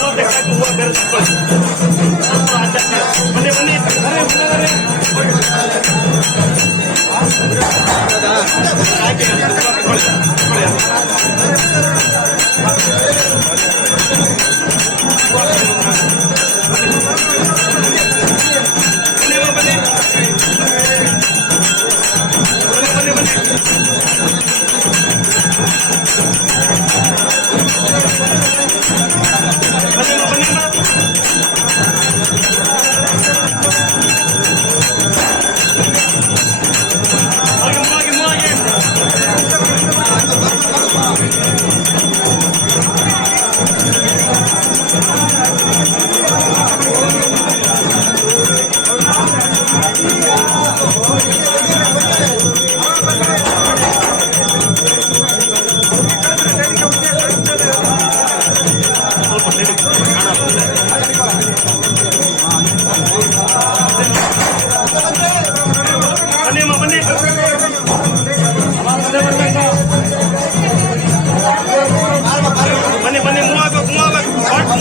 No te caes con Walker. Vamos a atacar. Vale.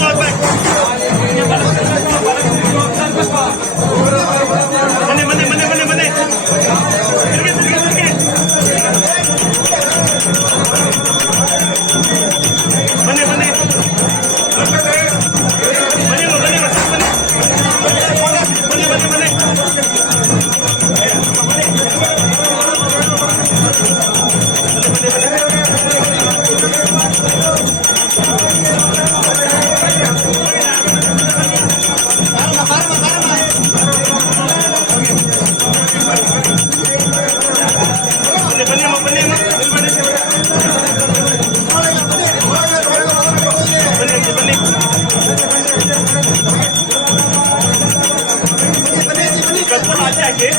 Come on back. até aqui,